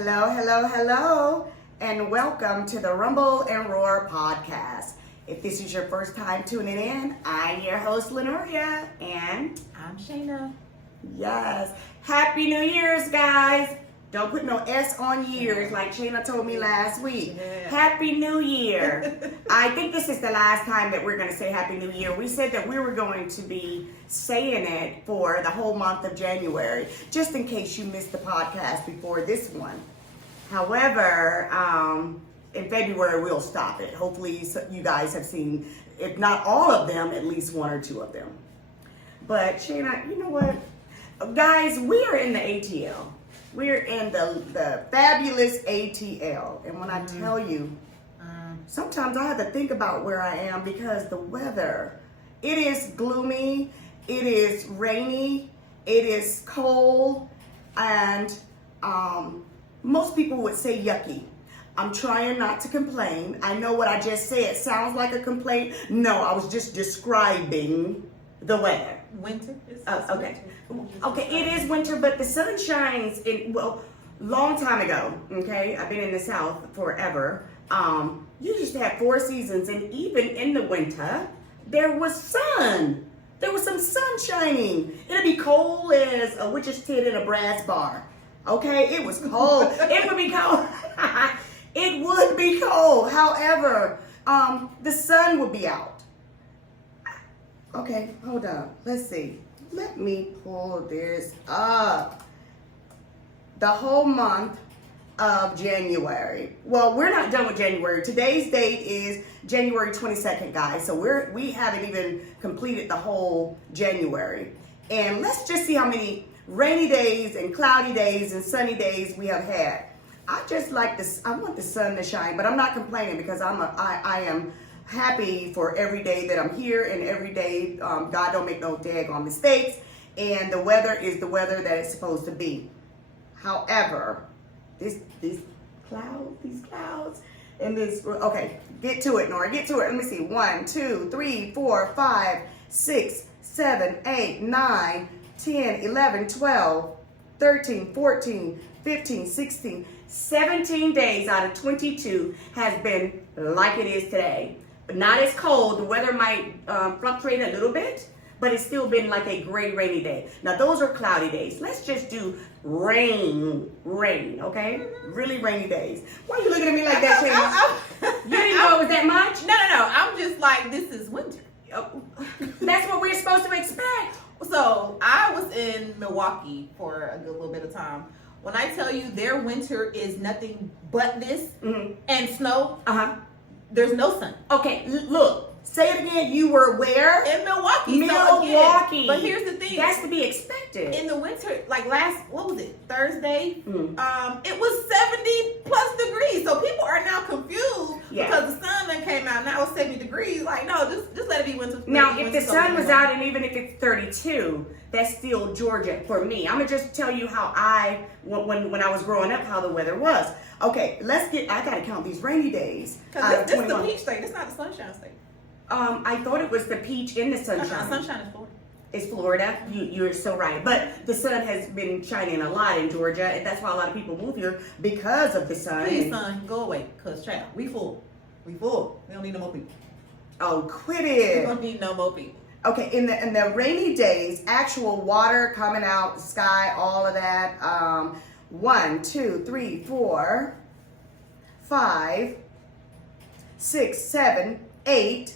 Hello, hello, hello, and welcome to the Rumble and Roar podcast. If this is your first time tuning in, I'm your host, Lenoria, and I'm Shayna. yes, Happy New Year's, guys. Don't put no S on years like Shayna told me last week. Yeah. Happy New Year. I think this is the last time that we're going to say Happy New Year. We said that we were going to be saying it for the whole month of January, just in case you missed the podcast before this one. However, in February, we'll stop it. Hopefully, you guys have seen, if not all of them, at least one or two of them. But Shayna, you know what? Guys, we are in the ATL. We're in the fabulous ATL. And when I tell you, sometimes I have to think about where I am because the weather, it is gloomy, it is rainy, it is cold, and most people would say yucky. I'm trying not to complain. I know what I just said sounds like a complaint. No, I was just describing the weather. Winter? Okay. Okay, it is winter, but the sun shines long time ago, okay? I've been in the South forever. You used to have 4 seasons, and even in the winter, there was sun. There was some sun shining. It'd be cold as a witch's tit in a brass bar. Okay, it was cold. It would be cold. It would be cold. However, the sun would be out. Okay, hold on. Let's see. Let me pull this up. The whole month of January. Well, we're not done with January. Today's date is January 22nd, guys. So we haven't even completed the whole January. And let's just see how many rainy days and cloudy days and sunny days we have had. I just like this. I want the sun to shine, but I'm not complaining because I am happy for every day that I'm here, and every day God don't make no daggone mistakes, and the weather is the weather that it's supposed to be. However, these clouds, and this, okay, get to it, Nora, get to it. Let me see, 1, 2, 3, 4, 5, 6, 7, 8, 9, 10, 11, 12, 13, 14, 15, 16, 17 days out of 22 has been like it is today. Not as cold. The weather might fluctuate a little bit, but it's still been like a gray, rainy day. Now, those are cloudy days. Let's just do rain, okay? Really rainy days. Why are you looking at me like that, Shayna? You didn't know it was that much? No. I'm just like, this is winter. That's what we're supposed to expect. So, I was in Milwaukee for a good little bit of time. When I tell you their winter is nothing but this and snow, there's no sun. Okay, look, say it again. You were where? In Milwaukee. Milwaukee. So again, but here's the thing. That's to be expected. In the winter, like what was it, Thursday? It was 70 plus degrees. So people are now confused because the sun then came out. Now it's 70 degrees. Like, no, just let it be winter. Now, if the sun was out and even if it's 32, that's still Georgia for me. I'm going to just tell you how when I was growing up, how the weather was. Okay, I got to count these rainy days. Because this is the peach state. It's not the sunshine state. I thought it was the peach in the sunshine. Sunshine is Florida. It's Florida. You're so right. But the sun has been shining a lot in Georgia, and that's why a lot of people move here because of the sun. Please, son, go away. Because, child, we full. We full. We don't need no more people. Oh, quit it. We don't need no more people. Okay, in the rainy days, actual water coming out the sky, all of that. 1, 2, 3, 4, 5, 6, 7, 8.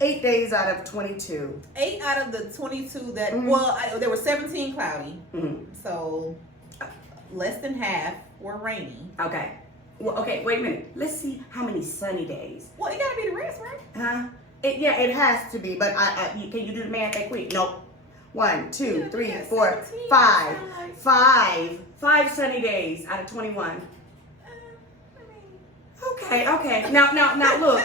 8 days out of 22. 8 out of the 22 that, there were 17 cloudy. So less than half were rainy. Okay. Well, okay, wait a minute. Let's see how many sunny days. Well, it gotta be the rest, right? Huh? It has to be, but can you do the math that quick? Nope. 1, 2, 3, 4, 5. 5 sunny days out of 21. Okay. Now, look,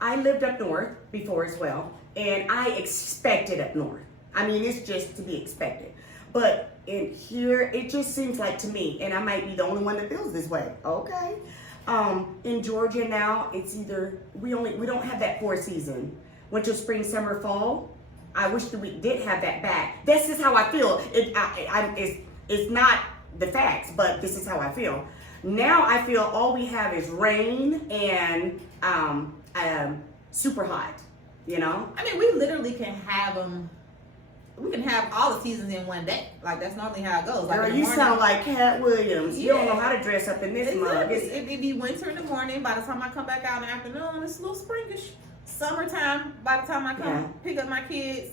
I lived up north before as well, and I expected up north. I mean, it's just to be expected. But in here, it just seems like to me, and I might be the only one that feels this way. Okay. In Georgia now, it's either we don't have that 4 season, winter, spring, summer, fall. I wish that we did have that back. This is how I feel. It's not the facts, but this is how I feel. Now I feel all we have is rain and super hot, you know? I mean, we literally can have them. We can have all the seasons in one day. Like, that's normally how it goes. Like, Girl, in the you morning, sound like Cat Williams. You don't know how to dress up in this mug. It'd be winter in the morning. By the time I come back out in the afternoon, it's a little springish. Summertime, by the time I come pick up my kids.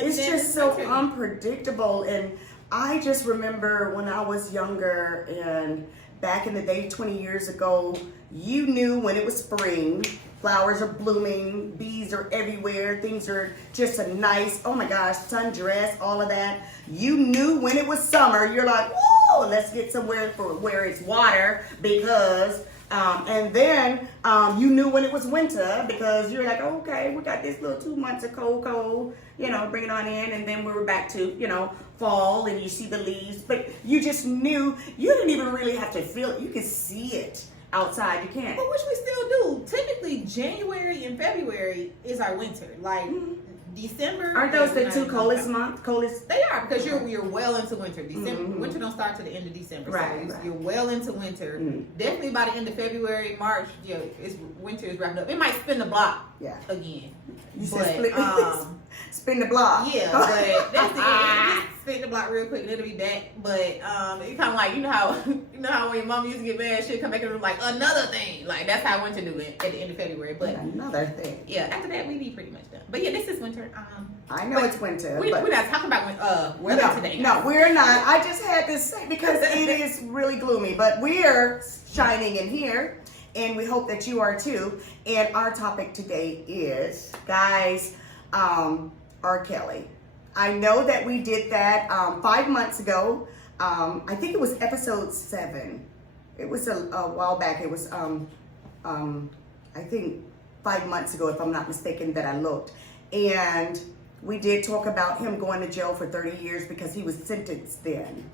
It's just so unpredictable. And I just remember when I was younger and back in the day, 20 years ago, you knew when it was spring. Flowers are blooming, bees are everywhere, things are just a nice, oh my gosh, sundress, all of that. You knew when it was summer, you're like, whoa, let's get somewhere for where it's water because, and then you knew when it was winter because you're like, okay, we got this little 2 months of cold, you know, bring it on in, and then we were back to, you know, fall and you see the leaves, but you just knew, you didn't even really have to feel it, you could see it. Outside, you can't. But which we still do. Typically, January and February is our winter. Like December. Aren't those the two coldest months? Coldest. They are because you're well into winter. December winter don't start till the end of December. Right. So you're well into winter. Definitely by the end of February, March, winter is wrapped up. It might spin the block. Again. You said spin the block. Yeah, but that's it. Just spin the block real quick and it'll be back. But it kind of like you know how when your mom used to get mad, she'd come back and like another thing. Like that's how winter do it at the end of February. But another thing. Yeah, after that we be pretty much done. But yeah, this is winter. I know it's winter. We're not talking about weather today. No, we're not. I just had to say because it is really gloomy, but we're shining in here. And we hope that you are too. And our topic today is, guys, R.Kelly. I know that we did that 5 months ago. I think it was episode 7. It was a while back. It was, I think 5 months ago, if I'm not mistaken, that I looked. And we did talk about him going to jail for 30 years because he was sentenced then.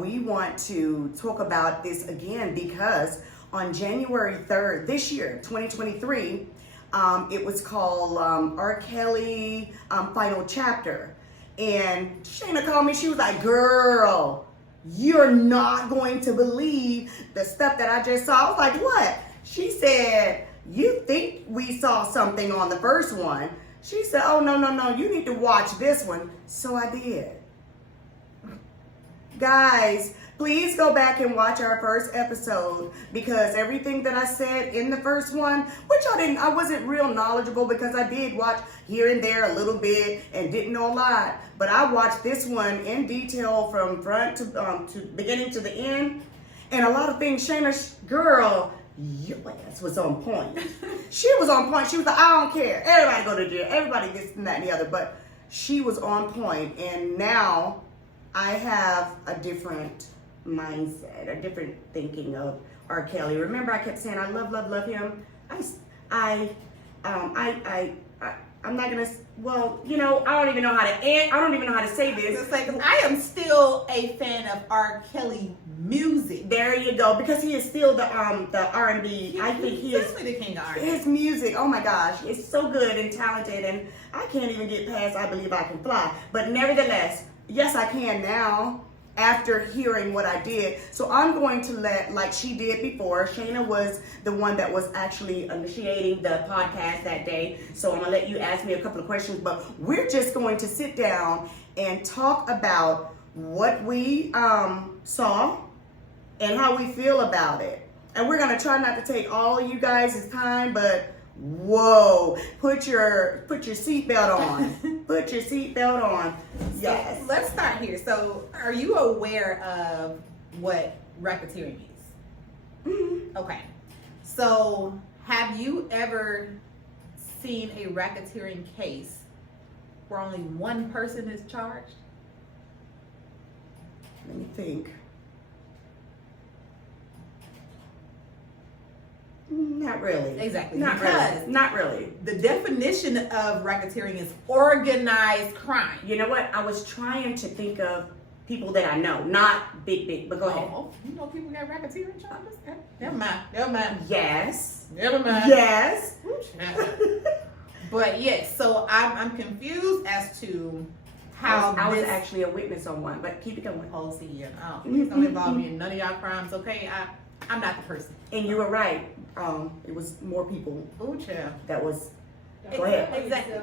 We want to talk about this again because on January 3rd, this year, 2023, it was called R.Kelly Final Chapter. And Shayna called me, she was like, girl, you're not going to believe the stuff that I just saw. I was like, what? She said, you think we saw something on the first one. She said, oh, no, you need to watch this one. So I did. Guys, please go back and watch our first episode because everything that I said in the first one, which I wasn't real knowledgeable because I did watch here and there a little bit and didn't know a lot. But I watched this one in detail from front to beginning to the end. And a lot of things, Shayna, girl, your ass was on point. She was on point. She was like, I don't care. Everybody go to jail. Everybody this and that and the other. But she was on point. And now I have a different mindset, a different thinking of R.Kelly. Remember, I kept saying I love him. I'm not gonna. Well, you know, I don't even know how to say this. I am still a fan of R. Kelly music. There you go, because he is still the R&B. I think he is the king of R&B. His music, oh my gosh, it's so good and talented, and I can't even get past I Believe I Can Fly. But nevertheless, yes, I can now. After hearing what I did. So I'm going to let, like she did before, Shayna was the one that was actually initiating the podcast that day. So I'm gonna let you ask me a couple of questions, but we're just going to sit down and talk about what we saw and how we feel about it. And we're gonna try not to take all of you guys' time, but whoa, put your seatbelt on. Put your seatbelt on. Yes. So let's start here. So are you aware of what racketeering is? Mm-hmm. Okay. So have you ever seen a racketeering case where only one person is charged? Let me think. Not really. Exactly. Not really. The definition of racketeering is organized crime. You know what? I was trying to think of people that I know, not big, but go ahead. Oh, you know people got racketeering charges? Never mind. Yes. Never mind. Yes. But yes, so I'm confused as to how I was actually a witness on one, but keep it going. Oh, see, yeah. Oh, please don't involve me in none of y'all crimes, okay? I'm not the person. And you were right. It was more people. Oh, child. That was. Go ahead. Exactly.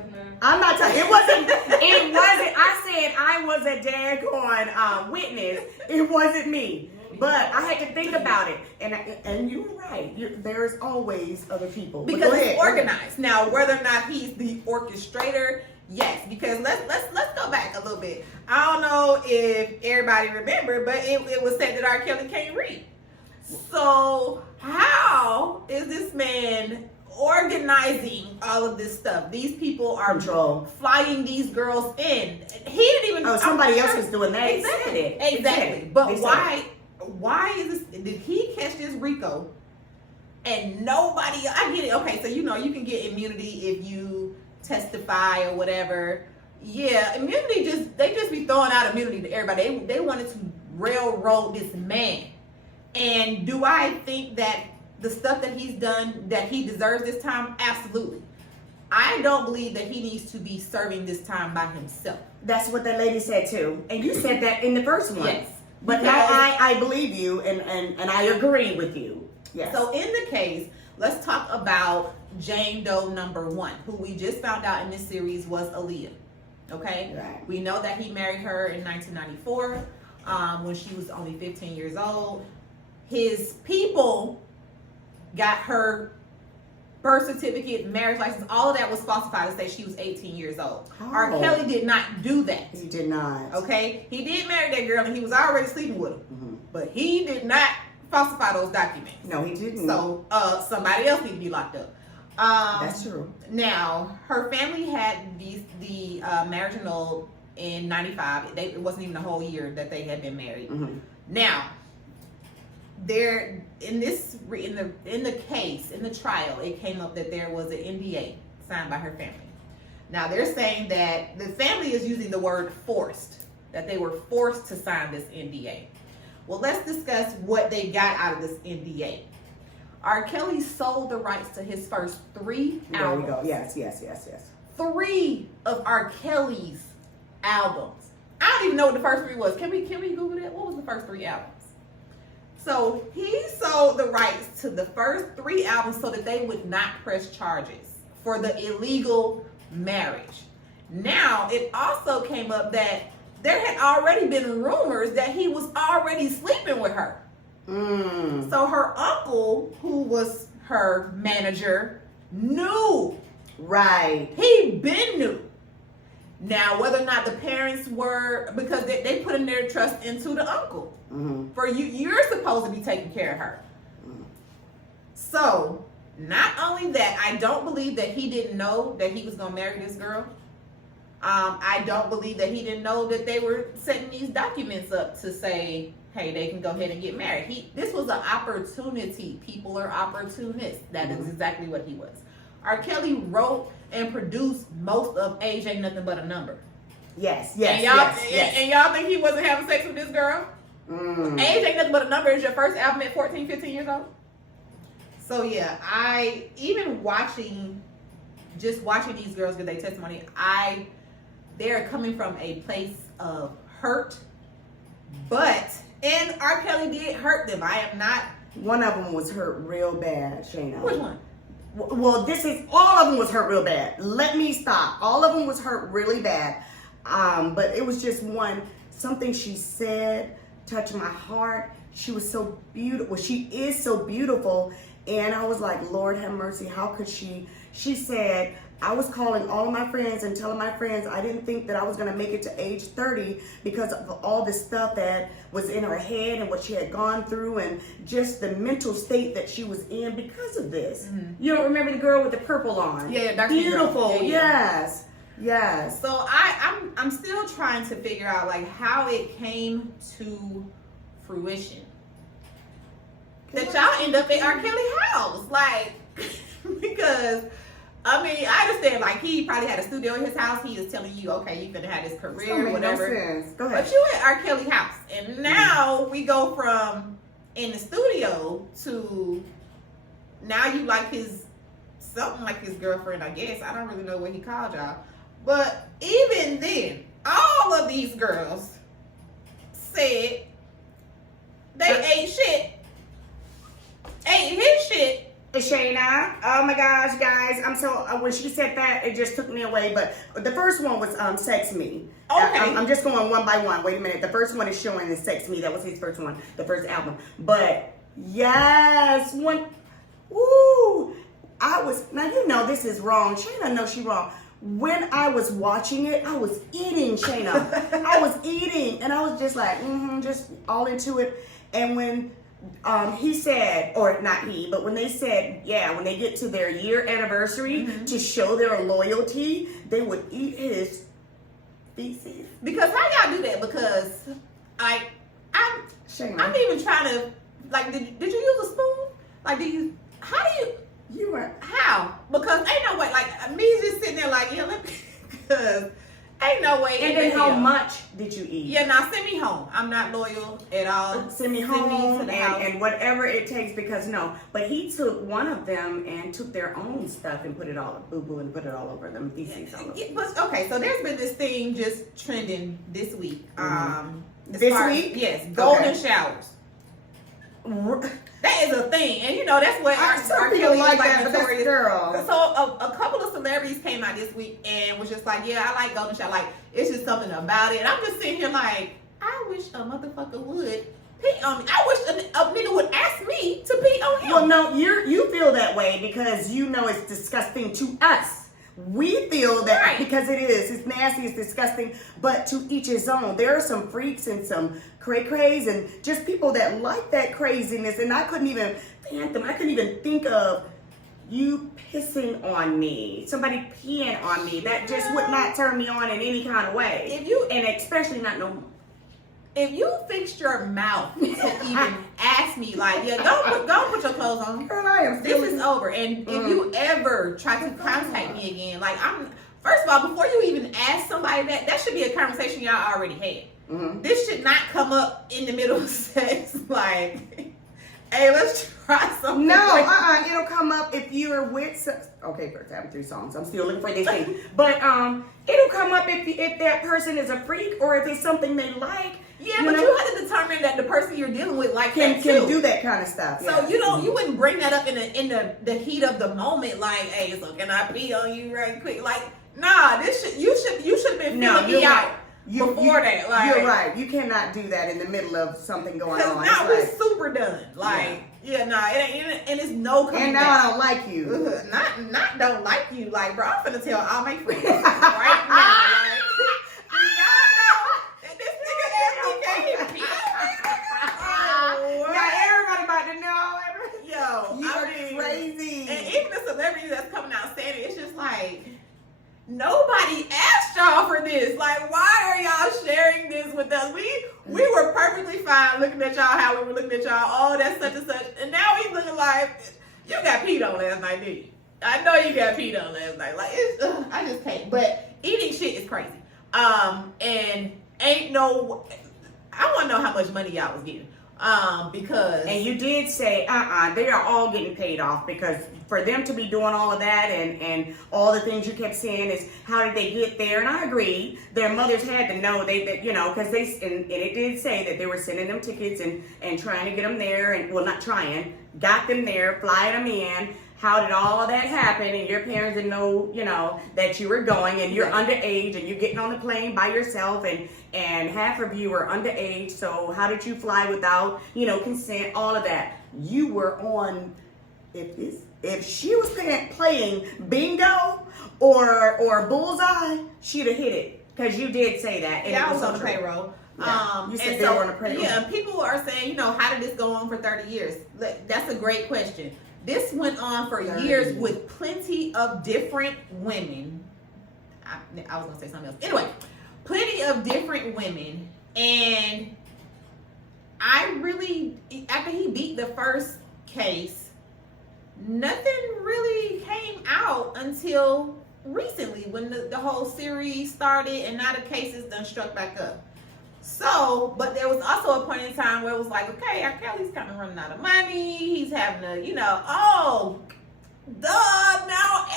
I'm not telling. It wasn't. It wasn't. I said I was a daggone witness. It wasn't me. But I had to think about it, and you were right. There's always other people. Because it's organized. Now, whether or not he's the orchestrator, yes. Because let's go back a little bit. I don't know if everybody remember, but it was said that R.Kelly can't read. So how is this man organizing all of this stuff? These people are flying these girls in. He didn't even. Oh, somebody else was doing that. Exactly. But why is this? Did he catch this Rico? And nobody. I get it. Okay, so you can get immunity if you testify or whatever. Yeah, immunity they just be throwing out immunity to everybody. They wanted to railroad this man. And do I think that the stuff that he's done, that he deserves this time? Absolutely. I don't believe that he needs to be serving this time by himself. That's what that lady said too. And you said that in the first one. Yes. But now I believe you and I agree with you. Yes. So in the case, let's talk about Jane Doe number 1, who we just found out in this series was Aaliyah. Okay? Right. We know that he married her in 1994 when she was only 15 years old. His people got her birth certificate, marriage license, all of that was falsified to say she was 18 years old. Oh. R.Kelly did not do that. He did not. Okay? He did marry that girl and he was already sleeping with her. Mm-hmm. But he did not falsify those documents. No, he didn't. So somebody else need to be locked up. That's true. Now, her family had the marriage annulled in 95. It wasn't even a whole year that they had been married. Mm-hmm. Now, in the case, in the trial, it came up that there was an NDA signed by her family. Now they're saying that the family is using the word forced, that they were forced to sign this NDA. Well, let's discuss what they got out of this NDA. R.Kelly sold the rights to his first 3 albums. There we go. Yes. 3 of R. Kelly's albums. I don't even know what the first 3 was. Can we Google that? What was the first 3 albums? So he sold the rights to the first 3 albums so that they would not press charges for the illegal marriage. Now, it also came up that there had already been rumors that he was already sleeping with her. So her uncle, who was her manager, knew. Right. He been knew. Now, whether or not the parents were, because they put in their trust into the uncle. Mm-hmm. For you're supposed to be taking care of her. Mm-hmm. So, not only that, I don't believe that he didn't know that he was going to marry this girl. I don't believe that he didn't know that they were setting these documents up to say, hey, they can go ahead and get married. This was an opportunity. People are opportunists. That is exactly what he was. R. Kelly wrote and produced most of Age Ain't Nothing But a Number. Yes. And y'all think he wasn't having sex with this girl? Age Ain't Nothing But a Number is your first album at 14, 15 years old? So yeah, watching these girls give their testimony, they're coming from a place of hurt, and R. Kelly did hurt them. I am not. One of them was hurt real bad, Shayna. Which one? Well, all of them was hurt real bad. Let me stop. All of them was hurt really bad. But it was just something she said touched my heart. She was so beautiful. She is so beautiful. And I was like, Lord have mercy. How could she? She said, I was calling all of my friends and telling my friends I didn't think that I was going to make it to age 30 because of all the stuff that was in her head and what she had gone through and just the mental state that she was in because of this. Mm-hmm. You don't remember the girl with the purple on? Yeah, that's beautiful. Yeah. Yes. So I'm still trying to figure out like how it came to fruition that y'all end up at R. Kelly's house, like because. I mean, I understand, like, he probably had a studio in his house. He is telling you, okay, you're going to have this career or whatever. No sense. Go ahead. But you at R. Kelly's house. And now we go from in the studio to now you like something like his girlfriend, I guess. I don't really know what he called y'all. But even then, all these girls said they ate his shit. Shayna, oh my gosh, guys, I'm so, when she said that, it just took me away, but the first one was Sex Me. Okay. I'm just going one by one. Wait a minute. The first one is showing the Sex Me. That was his first one, the first album. But, yes, now you know this is wrong. Shayna knows she's wrong. When I was watching it, I was eating, Shayna. I was eating, and I was just like, just all into it. And when he said, or not he, but when they said, when they get to their year anniversary to show their loyalty, they would eat his feces. Because how y'all do that? Because I'm even trying to, like, did you use a spoon? Like, how? Because ain't no way, like, me just sitting there like, because ain't no way. And then how much did you eat? Yeah, now send me home. I'm not loyal at all. Send me home to the house. And whatever it takes, because but he took one of them and took their own stuff and put it all and put it all over them. Feces all over. Yeah, but okay, so there's been this thing just trending this week. This week? Yes, golden showers. That is a thing, and that's what R.Kelly like is that, but that's girl. So a couple of celebrities came out this week and was just like, I like golden shower. Like, it's just something about it. And I'm just sitting here like, I wish a motherfucker would pee on me. I wish a nigga would ask me to pee on him. Well, no, you feel that way because it's disgusting to us. We feel that because it's nasty, it's disgusting, but to each his own. There are some freaks and some cray-crays and just people that like that craziness, and I couldn't even fathom, I couldn't even think of you pissing on me, somebody peeing on me. That just would not turn me on in any kind of way. And especially not no. If you fixed your mouth to even ask me, like, go put your clothes on. Girl, I am this is over. And if you ever try to contact me again, like, first of all, before you even ask somebody that should be a conversation y'all already had. This should not come up in the middle of sex, like, hey, let's try something. No, it'll come up if you're with. Okay, first I have 3 songs. I'm still looking for this thing, but it'll come up if that person is a freak or if it's something they like. Yeah, but you have to determine that the person you're dealing with can do that kind of stuff. So you wouldn't bring that up in the heat of the moment, like, hey, so can I pee on you right quick? Like, nah, you should have been feeling me out. Before that, like, you're right. You cannot do that in the middle of something going on. Now we're super done. Like, it ain't, and it's no coming and now back. I don't like you. Not don't like you. Like, bro, I'm finna tell all my friends right now. Like, do y'all know that this nigga asked me yeah, everybody about to know. You're crazy. And even the celebrities that's coming out saying it, it's just like, nobody asked y'all for this. Like, why are y'all sharing this with us? We were perfectly fine looking at y'all how we were looking at y'all. Oh, that's such and such. And now we looking like, you got peed on last night, didn't you? I know you got peed on last night. Like, I just can't. But eating shit is crazy. And ain't no, I want to know how much money y'all was getting. Because. And you did say, they are all getting paid off, because for them to be doing all of that and all the things you kept saying is, how did they get there? And I agree, their mothers had to know because and it did say that they were sending them tickets and trying to get them there, and well, not trying, got them there, flying them in. How did all of that happen? And your parents didn't know, that you were going, and you're underage, and you're getting on the plane by yourself, and half of you are underage. So how did you fly without, consent? All of that. You were on. If she was playing bingo or bullseye, she'd have hit it, because you did say that. And I was on the payroll. Yeah. You said they were on the payroll. Yeah, people are saying, how did this go on for 30 years? That's a great question. This went on for years with plenty of different women. I was going to say something else. Anyway, plenty of different women. And I really, after he beat the first case, nothing really came out until recently, when the whole series started and now the case is done struck back up. So, but there was also a point in time where it was like, okay, R.Kelly's kind of running out of money. He's having to, now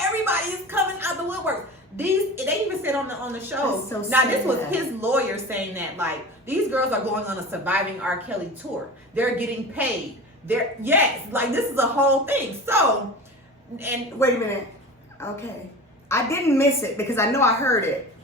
everybody is coming out the woodwork. they even said on the show. So now this was sad. his lawyer saying that like these girls are going on a Surviving R. Kelly tour. They're getting paid. Like this is a whole thing. So, and wait a minute. Okay, I didn't miss it because I know I heard it.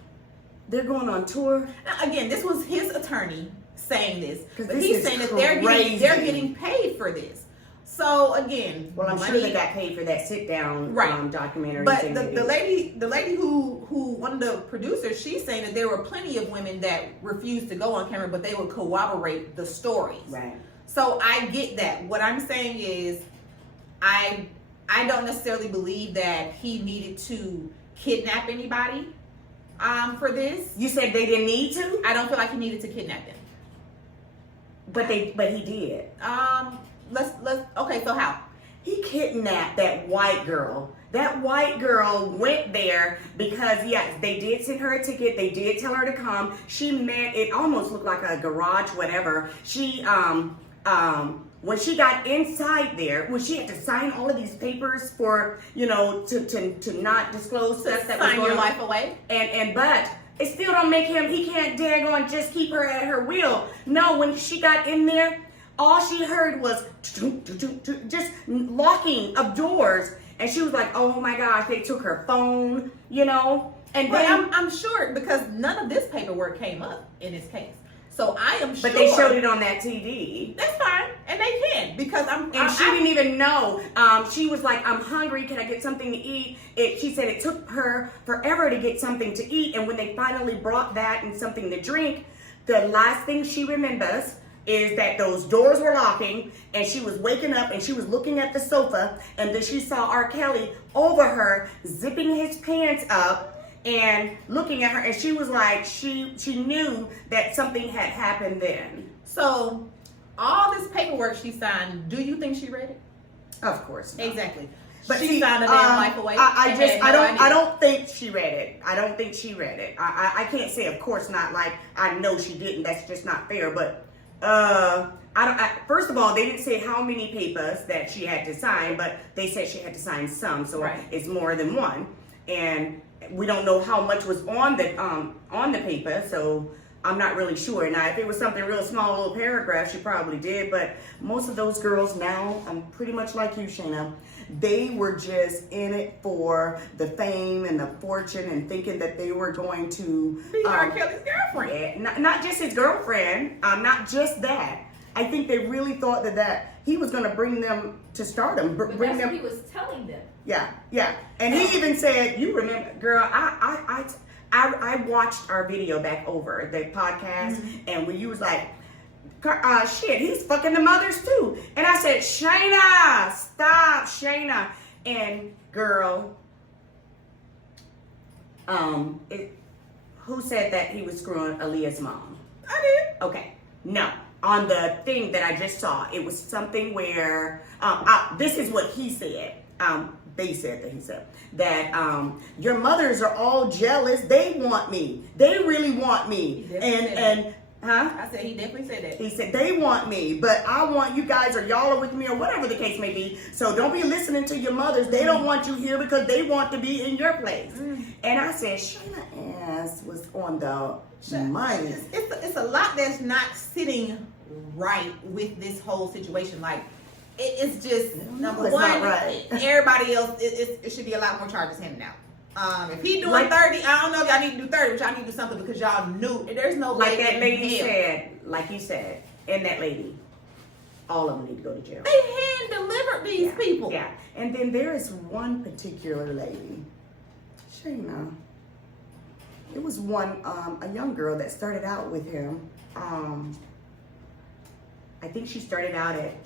They're going on tour. Now, again, this was his attorney saying this, but this he's is saying that crazy. they're getting paid for this. So again, well, I'm sure they got paid for that sit down documentary. But thing the lady who one of the producers, she's saying that there were plenty of women that refused to go on camera, but they would corroborate the stories. Right. So I get that. What I'm saying is, I don't necessarily believe that he needed to kidnap anybody for this. You said they didn't need to? I don't feel like he needed to kidnap them. But he did. Okay, so how? He kidnapped that white girl. That white girl went there because, yes, they did send her a ticket. They did tell her to come. She met, it almost looked like a garage, whatever. She, when she got inside there, when she had to sign all of these papers for, to not disclose stuff that was Sign going your on. life away. But it still don't make him, he can't daggone just keep her at her will. No, when she got in there, all she heard was just locking of doors. And she was like, oh my gosh, they took her phone, And then I'm sure because none of this paperwork came up in this case. So I am sure. But they showed it on that TV. That's fine. And they can because she didn't even know. She was like, I'm hungry. Can I get something to eat? She said it took her forever to get something to eat. And when they finally brought that and something to drink, the last thing she remembers is that those doors were locking and she was waking up and she was looking at the sofa and then she saw R. Kelly over her zipping his pants up and looking at her, and she was like, she knew that something had happened then. So all this paperwork she signed, do you think she read it? Of course not. Exactly. But she signed a damn life away. I don't think she read it. I don't think she read it. I can't say of course not, like I know she didn't. That's just not fair. But first of all, they didn't say how many papers that she had to sign, but they said she had to sign some, so it's more than one. And we don't know how much was on the paper, so I'm not really sure. Now, if it was something real small, a little paragraph, she probably did. But most of those girls now, I'm pretty much like you, Shayna. They were just in it for the fame and the fortune and thinking that they were going to be R. Kelly's girlfriend. Yeah, not just his girlfriend. Not just that. I think they really thought that he was going to bring them to stardom. But that's what he was telling them. Yeah. And he even said, you remember, girl, I watched our video back over, the podcast, and when you was like, shit, he's fucking the mothers too. And I said, Shayna, stop, Shayna. And girl, who said that he was screwing Aaliyah's mom? I did. Okay, no. On the thing that I just saw, it was something where, this is what he said. They said that he said that your mothers are all jealous. They want me. They really want me. I said he definitely said that. He said they want me, but I want you guys, or y'all are with me, or whatever the case may be. So don't be listening to your mothers. They don't want you here because they want to be in your place. And I said, Shayna ass was on the money. It's a lot that's not sitting right with this whole situation. Like it's just number one. Not right. Everybody else, it should be a lot more charges handed out. If he doing like, 30, I don't know if y'all need to do 30, but y'all need to do something because y'all knew there's no like way that lady hell. said, like you said, and that lady, all of them need to go to jail. They hand delivered these people. Yeah, and then there is one particular lady, Shayna. It was one, a young girl that started out with him. I think she started out at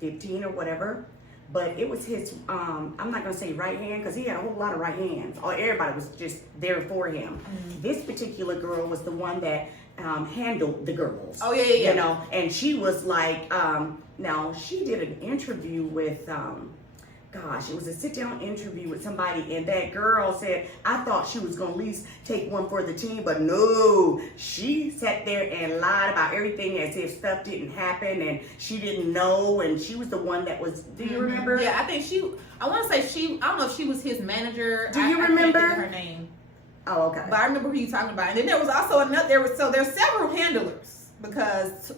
15 or whatever. But it was his, I'm not going to say right hand because he had a whole lot of right hands. Everybody was just there for him. This particular girl was the one that handled the girls. Oh, yeah. You know, and she was like, now she did an interview with gosh, it was a sit-down interview with somebody, and that girl said, I thought she was going to at least take one for the team, but no, she sat there and lied about everything as if stuff didn't happen, and she didn't know, and she was the one that was, do you remember? Yeah, I think I want to say I don't know if she was his manager. Do you remember? I can't think of her name. Oh, okay. But I remember who you talking about. And then there was also there's several handlers, because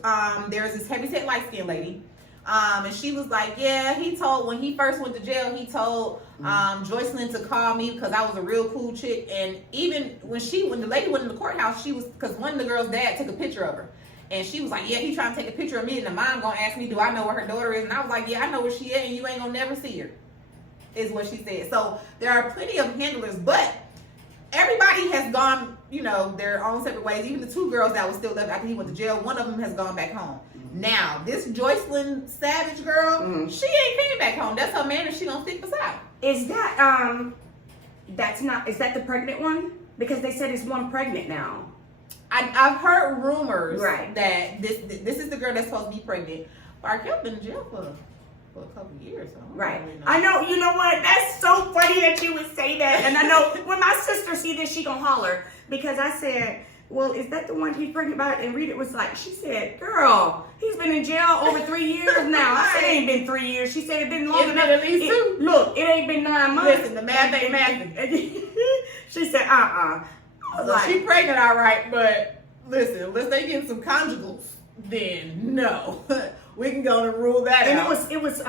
there's this heavyset light-skinned lady. And she was like, yeah, when he first went to jail, he told Joycelyn to call me because I was a real cool chick. And even when the lady went in the courthouse, because one of the girls' dad took a picture of her. And she was like, yeah, he trying to take a picture of me, and the mom gonna ask me, do I know where her daughter is? And I was like, yeah, I know where she is, and you ain't gonna never see her, is what she said. So there are plenty of handlers, but everybody has gone, their own separate ways. Even the two girls that was still left after he went to jail, one of them has gone back home. Now, this Joycelyn Savage girl, she ain't came back home. That's her man, and she gonna stick beside him. Is that, is that the pregnant one? Because they said it's one pregnant now. I've heard rumors right. that this is the girl that's supposed to be pregnant. But R.Kelly been in jail for a couple of years. So right. I know. You know what? That's so funny that you would say that. And I know when my sister see this, she gonna holler, because I said, well, is that the one he's pregnant about? And Rita was like, she said, girl, he's been in jail over 3 years now. I said, it ain't been 3 years. She said, it been longer than at least 2. Look, it ain't been 9 months. Listen, the math ain't mathing. She said, So she pregnant, all right, but listen, unless they get some conjugals, then no. We can go and rule that out. And it was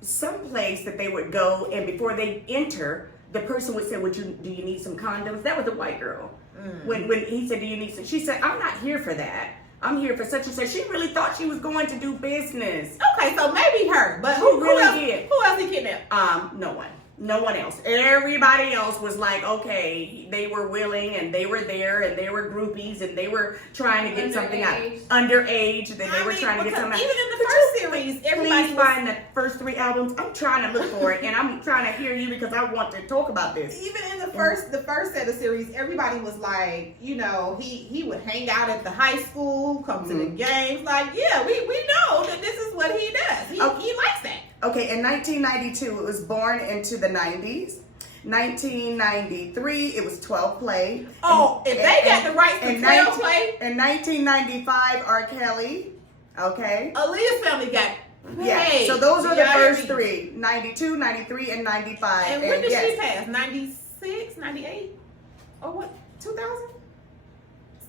some place that they would go, and before they enter, the person would say, do you need some condoms? That was the white girl. When he said, do you need some? She said, I'm not here for that. I'm here for such and such. She really thought she was going to do business. Okay, so maybe her, but who else did? Who else he kidnapped? No one else. Everybody else was like, okay, they were willing, and they were there, and they were groupies, and they were trying to get something out. Underage, and they were trying to get something out. Even in the first series, everybody please find the first 3 albums. I'm trying to look for it, and I'm trying to hear you because I want to talk about this. Even in the first set of series, everybody was like, he would hang out at the high school, come to the games. Like, yeah, we know that this is what he does. He likes that. Okay, in 1992, it was born into the 90s. 1993, it was 12 play. Oh, if they got the rights to 12 play. In 1995, R.Kelly. Okay. Aaliyah's family got paid. Yeah, so those are the first 3. 92, 93, and 95. And when did she pass? 96, 98? Or what? 2000?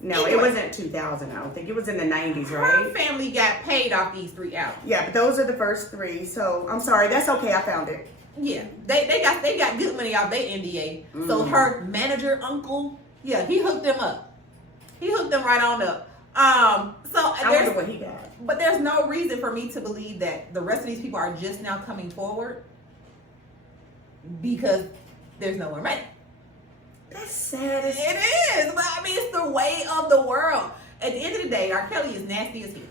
No, it wasn't 2000. I don't think. It was in the 90s, right? Her family got paid off these 3 albums. Yeah, but those are the first 3. So I'm sorry. That's okay. I found it. Yeah, they got good money off their NDA. So her manager, uncle, yeah, he hooked them up. He hooked them right on up. So I wonder what he got. But there's no reason for me to believe that the rest of these people are just now coming forward, because there's no one ready. That's sad. It is, but I mean, it's the way of the world. At the end of the day, R.Kelly is nasty as hell.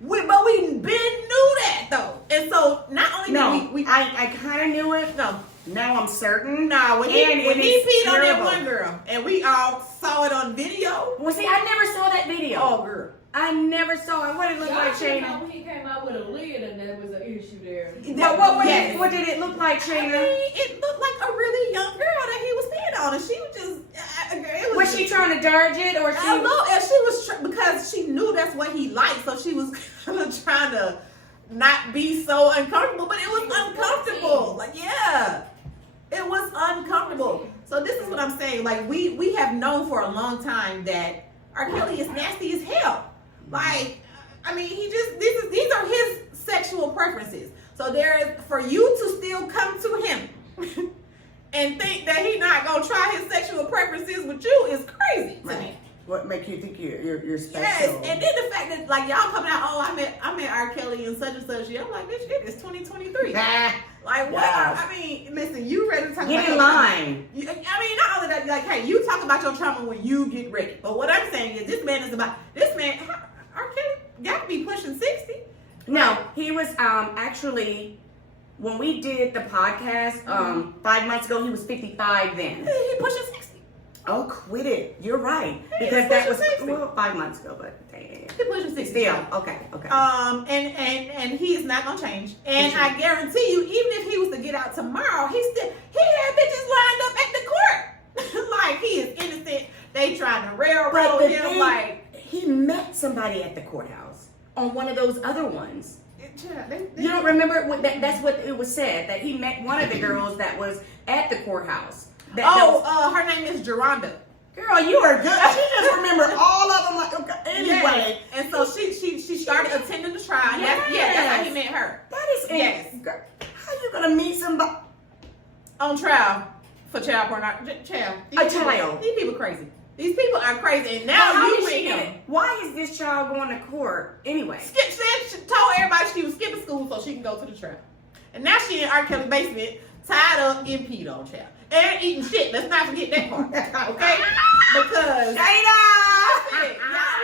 But we been knew that though, and so not only did we I kind of knew it. No, now I'm certain. No, when he peed on that terrible. one girl, and we all saw it on video. Well, see, I never saw that video. Oh, girl. I never saw it. What did it look like, Shayna? When he came out with a lid, and there was an issue there. What did it look like, Shayna? I mean, it looked like a really young girl that he was peeing on, and she was just. Was she trying to dodge it, or she? I know, and she was because she knew that's what he liked, so she was kind of trying to not be so uncomfortable, but it was uncomfortable. Like, yeah, it was uncomfortable. So this is what I'm saying. Like, we have known for a long time that R.Kelly is nasty as hell. Like, I mean, these are his sexual preferences. So for you to still come to him and think that he's not gonna try his sexual preferences with you is crazy to me. What makes you think you're special? Yes, and then the fact that like y'all coming out, I met R. Kelly and such and such. I'm like, bitch, it is 2023. Like what? I mean, listen, you ready to talk get about in line? I mean, not only that, like, hey, you talk about your trauma when you get ready. But what I'm saying is, this man, R. Kelly got to be pushing 60. No, he was actually. When we did the podcast 5 months ago, he was 55 then. He pushing 60. Oh, quit it. You're right. He Because is that was pushing 60. 5 months ago, but dang. He pushing 60. Still, okay. And he is not gonna change. And I guarantee you, even if he was to get out tomorrow, he had bitches lined up at the court. Like he is innocent. They trying to railroad him. Like he met somebody at the courthouse on one of those other ones. they You don't remember that's what it was said, that he met one of the girls that was at the courthouse. Her name is Geronda. Girl, you are good. She just remember all of them. Like, okay, anyway. Yeah. And so she started attending the trial. Yes. That's how he met her. That is Yes. Girl, how you gonna meet somebody On trial for child pornography. These people crazy. These people are crazy. And now how you is with she him. Why is this child going to court anyway? She told everybody she was skipping school so she can go to the trial. And now she in R.Kelly basement, tied up, getting peed on, child. And eating shit. Let's not forget that part. Okay? Because y'all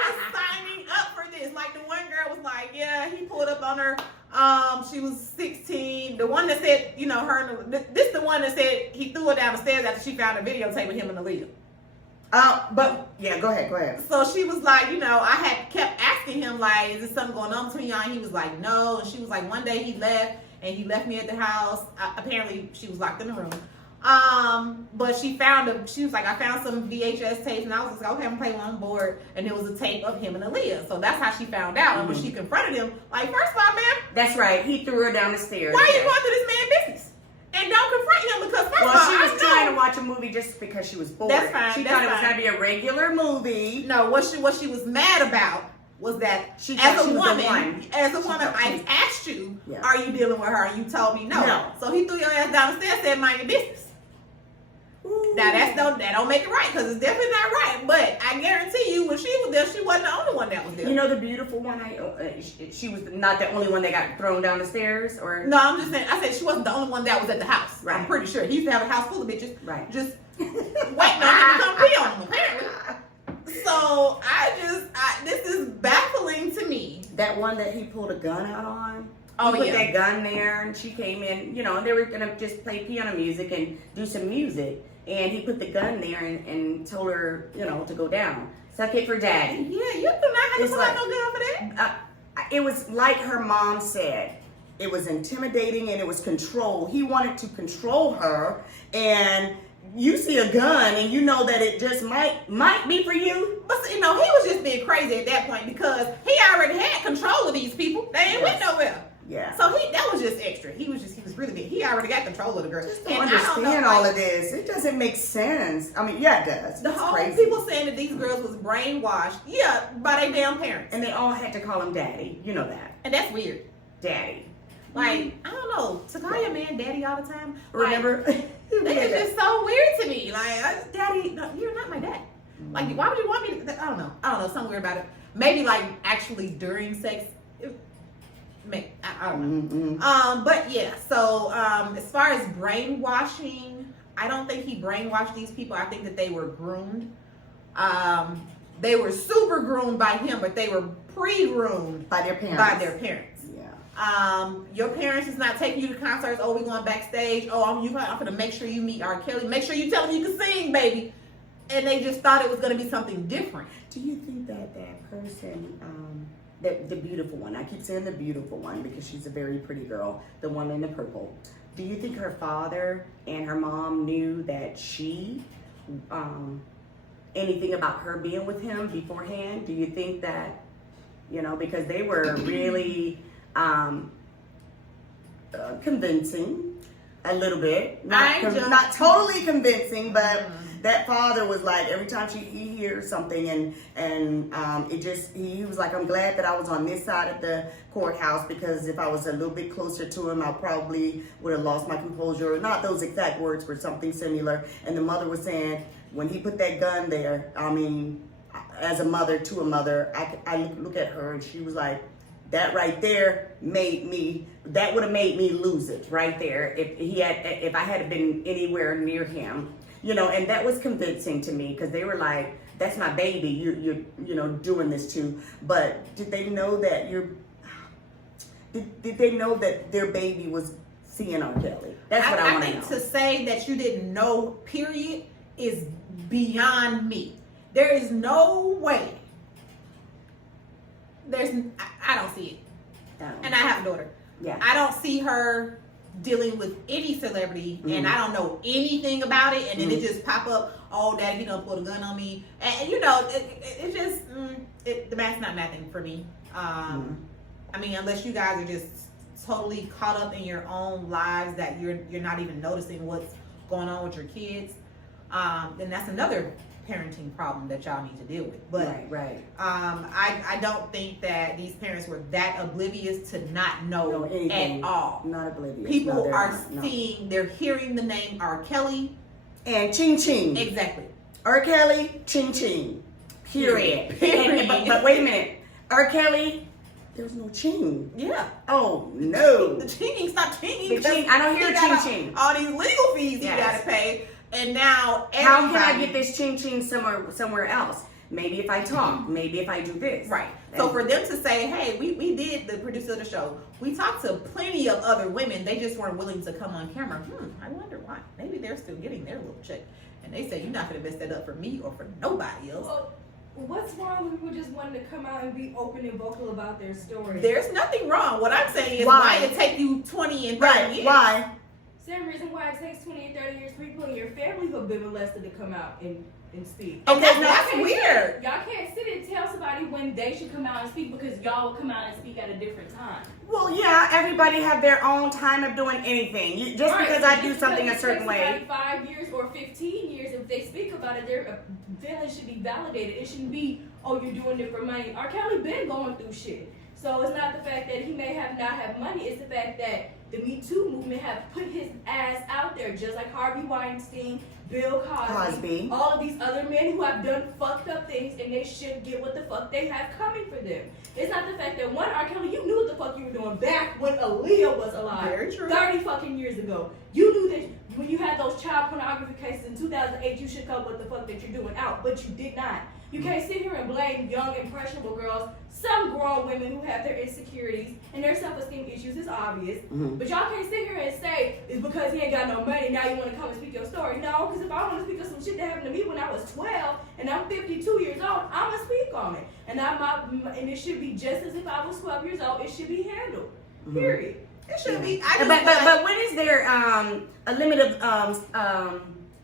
was signing up for this. Like the one girl was like, yeah, he pulled up on her. She was 16. The one that said, this the one that said he threw her down the stairs after she found a videotape with him and Aaliyah. But yeah, go ahead. So she was like, I had kept asking him, like, is there something going on between y'all? And he was like, no. And she was like, one day he left and he left me at the house. Apparently she was locked in the room. But she was like, I found some VHS tapes, and I was like, okay, I'm gonna play one board, and there was a tape of him and Aaliyah. So that's how she found out. And when she confronted him, like, first of all, ma'am, that's right, he threw her down the stairs. Why are you going through this man's business? And don't confront him because first of all, she was trying to watch a movie just because she was bored. That's fine. She thought it was gonna be a regular movie. No, what she was mad about was that as a woman, I asked you, are you dealing with her? And you told me no. So he threw your ass down the stairs and said, mind your business. Ooh. Now that don't make it right, because it's definitely not right. But I guarantee you, when she was there, she wasn't the only one that was there. You know the beautiful one? She was not the only one that got thrown down the stairs, or no? I'm just saying. I said she wasn't the only one that was at the house. Right. I'm pretty sure he used to have a house full of bitches. Right. Just waiting on him to come pee on them, apparently. So this is baffling to me. That one that he pulled a gun out on. Oh, he put that gun there, and she came in, and they were gonna just play piano music and do some music, and he put the gun there and told her, to go down. Suck it for daddy. Yeah, you do not have to pull out no gun for that. It was like her mom said. It was intimidating and it was control. He wanted to control her, and you see a gun and you know that it just might be for you. But he was just being crazy at that point because he already had control of these people. They ain't went nowhere. Yeah. So that was just extra. He was really big. He already got control of the girl. Just don't understand all of this. It doesn't make sense. I mean, yeah, it does. The whole people saying that these girls was brainwashed, by their damn parents. And they all had to call him daddy. You know that. And that's weird. Daddy. Like, I don't know. To call your man daddy all the time. Remember? It's just so weird to me. Like, daddy, no, you're not my dad. Like, why would you want me to? I don't know. Something weird about it. Maybe like actually during sex. I don't know. Mm-hmm. But yeah, so as far as brainwashing, I don't think he brainwashed these people. I think that they were groomed. They were super groomed by him, but they were pre-groomed by their parents. Yeah. Your parents is not taking you to concerts. Oh, we going backstage. Oh, I'm gonna make sure you meet R.Kelly. Make sure you tell him you can sing, baby. And they just thought it was gonna be something different. Do you think that person, the beautiful one, I keep saying the beautiful one because she's a very pretty girl, the one in the purple, do you think her father and her mom knew that she, anything about her being with him beforehand? Do you think that, because they were really convincing a little bit, not totally convincing, but that father was like, every time he hears something and he was like, I'm glad that I was on this side of the courthouse, because if I was a little bit closer to him, I probably would have lost my composure. Not those exact words, but something similar. And the mother was saying, when he put that gun there, I mean, as a mother to a mother, I look at her and she was like, that right there that would have made me lose it right there if I had been anywhere near him, and that was convincing to me, because they were like, that's my baby, you're doing this to. But did they know that did they know that their baby was seeing R. Kelly? That's what I want to know. To say that you didn't know, period, is beyond me. There is no way. I don't see it. And I have a daughter. Yeah. I don't see her dealing with any celebrity, and I don't know anything about it, and then it just pop up, oh, daddy, he done put a gun on me. And you know, it just, the math's not nothing for me. I mean, unless you guys are just totally caught up in your own lives that you're not even noticing what's going on with your kids, then that's another parenting problem that y'all need to deal with. But right. I don't think that these parents were that oblivious to not know anything at all. Not oblivious. People no, are not, seeing, they're hearing the name R.Kelly. And ching ching. Exactly. R.Kelly, ching ching. Period. But wait a minute. R.Kelly, there's no ching. Yeah. Oh, no. The chinging, stop chinging. The ching, I don't hear ching ching. All these legal fees you gotta pay. And now how can I get this ching ching somewhere else? Maybe if I talk, maybe if I do this. Right. So for them to say, hey, we did, the producer of the show, we talked to plenty of other women, they just weren't willing to come on camera. I wonder why. Maybe they're still getting their little check. And they say, you're not going to mess that up for me or for nobody else. Well, what's wrong with people just wanting to come out and be open and vocal about their story? There's nothing wrong. What I'm saying is why it take you 20 and 30 years. Why? Same reason why it takes 20 and 30 years for people in your family who have been molested to come out and speak. And that's weird. Y'all can't sit and tell somebody when they should come out and speak because y'all will come out and speak at a different time. Well, yeah, everybody have their own time of doing anything. Just because I do something a certain way. 5 years or 15 years, if they speak about it, their feelings should be validated. It shouldn't be, oh, you're doing it for money. R. Kelly been going through shit. So it's not the fact that he may not have money, it's the fact that the Me Too movement have put his ass out there, just like Harvey Weinstein, Bill Cosby, all of these other men who have done fucked up things, and they should get what the fuck they have coming for them. It's not the fact that R. Kelly, you knew what the fuck you were doing back when Aaliyah was alive. Very true. 30 fucking years ago. You knew that when you had those child pornography cases in 2008, you should come what the fuck that you're doing out, but you did not. You can't sit here and blame young, impressionable girls, some grown women who have their insecurities and their self-esteem issues. It's obvious. But y'all can't sit here and say it's because he ain't got no money, now you want to come and speak your story. No, because if I want to speak of some shit that happened to me when I was 12 and I'm 52 years old, I'm going to speak on it. And it should be just as if I was 12 years old, it should be handled. Period. It should be. But when is there a limit of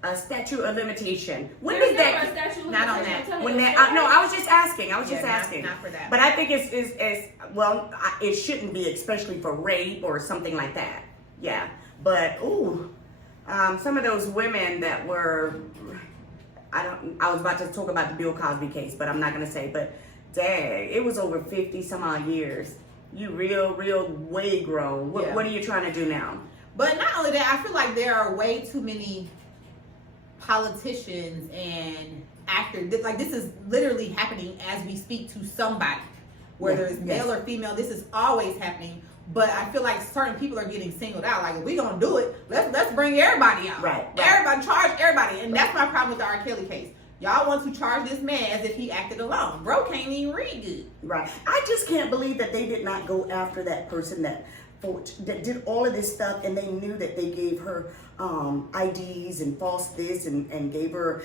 a statute of limitation? When is that? Not on that. No, I was just asking. asking. Not for that. But I think it's well, it shouldn't be, especially for rape or something like that. Yeah. But some of those women that were, I was about to talk about the Bill Cosby case, but I'm not gonna say. But dang, it was over 50 some odd years. You real way grown. What are you trying to do now? But not only that, I feel like there are way too many politicians and actors. Like, this is literally happening as we speak to somebody, whether it's male or female. This is always happening. But I feel like certain people are getting singled out. Like, if we gonna do it, let's bring everybody out. Right. Everybody, charge everybody. And that's my problem with the R. Kelly case. Y'all want to charge this man as if he acted alone. Bro can't even read good. Right. I just can't believe that they did not go after that person that did all of this stuff, and they knew that they gave her IDs and false this and gave her,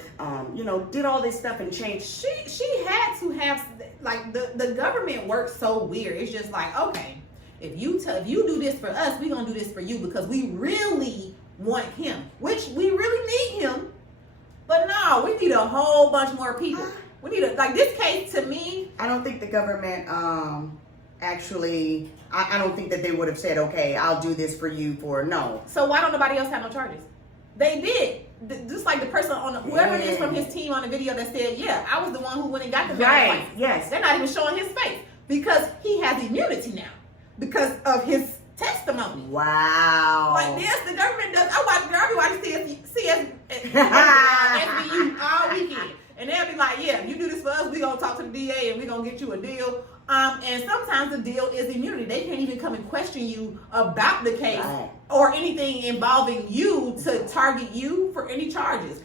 did all this stuff and changed. She had to have, like, the government works so weird. It's just like, okay, if you do this for us, we're going to do this for you because we really want him, which we really need him. But no, we need a whole bunch more people. We need like this case, to me. I don't think the government actually, I don't think that they would have said, okay, I'll do this for you for no. So why don't nobody else have no charges? They did. Just like the person whoever it is from his team on the video that said, yeah, I was the one who went and got the right. Yes. They're not even showing his face because he has immunity now because of his testimony. Wow. Like this, the government does. I watch CS SVU all weekend, and they'll be like, "Yeah, you do this for us, we gonna talk to the DA and we gonna get you a deal." And sometimes the deal is immunity. They can't even come and question you about the case or anything involving you to target you for any charges.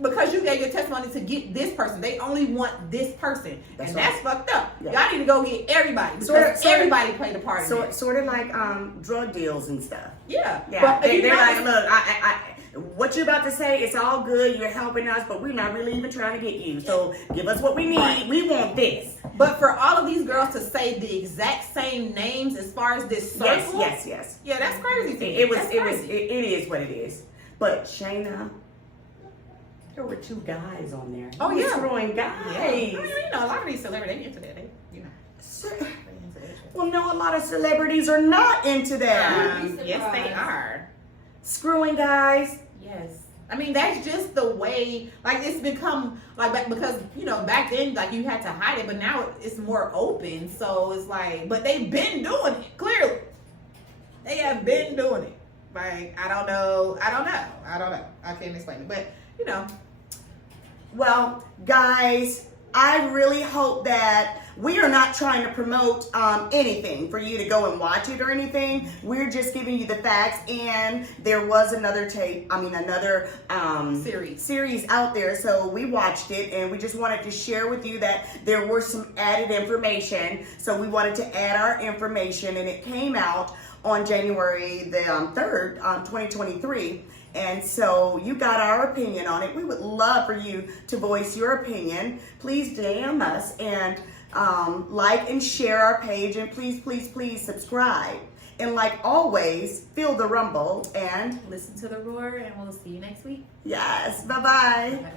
Because you gave your testimony to get this person. They only want this person. That's fucked up. Yeah. Y'all need to go get everybody. Because everybody played a part in it. Sort of like drug deals and stuff. Yeah. Yeah. But they're like, look, what you're about to say, it's all good. You're helping us, but we're not really even trying to get you. So give us what we need. Right. We want this. But for all of these girls to say the exact same names as far as this circle, Yes. yeah, that's crazy. To me. It That's crazy. is what it is. But Shayna, there were 2 guys on there. Oh, yeah. Screwing guys. Yeah. I mean, you know, a lot of these celebrities, they into that. They, you know, So- they into that shit. well, no, a lot of celebrities are not into that. Yes, they are. Screwing guys. Yes. I mean, that's just the way, like, it's become, like, because, you know, back then, like, you had to hide it, but now it's more open. So it's like, but they've been doing it, clearly. They have been doing it. Like, I don't know. I can't explain it. But, you know. Well, guys, I really hope that we are not trying to promote anything for you to go and watch it or anything. We're just giving you the facts. And there was another series out there. So we watched it, and we just wanted to share with you that there were some added information. So we wanted to add our information, and it came out on January the 3rd, 2023. And so you got our opinion on it. We would love for you to voice your opinion. Please DM us and like and share our page, and please subscribe. And like always, feel the rumble and Listen to the roar, and we'll see you next week. yes, bye-bye. Bye.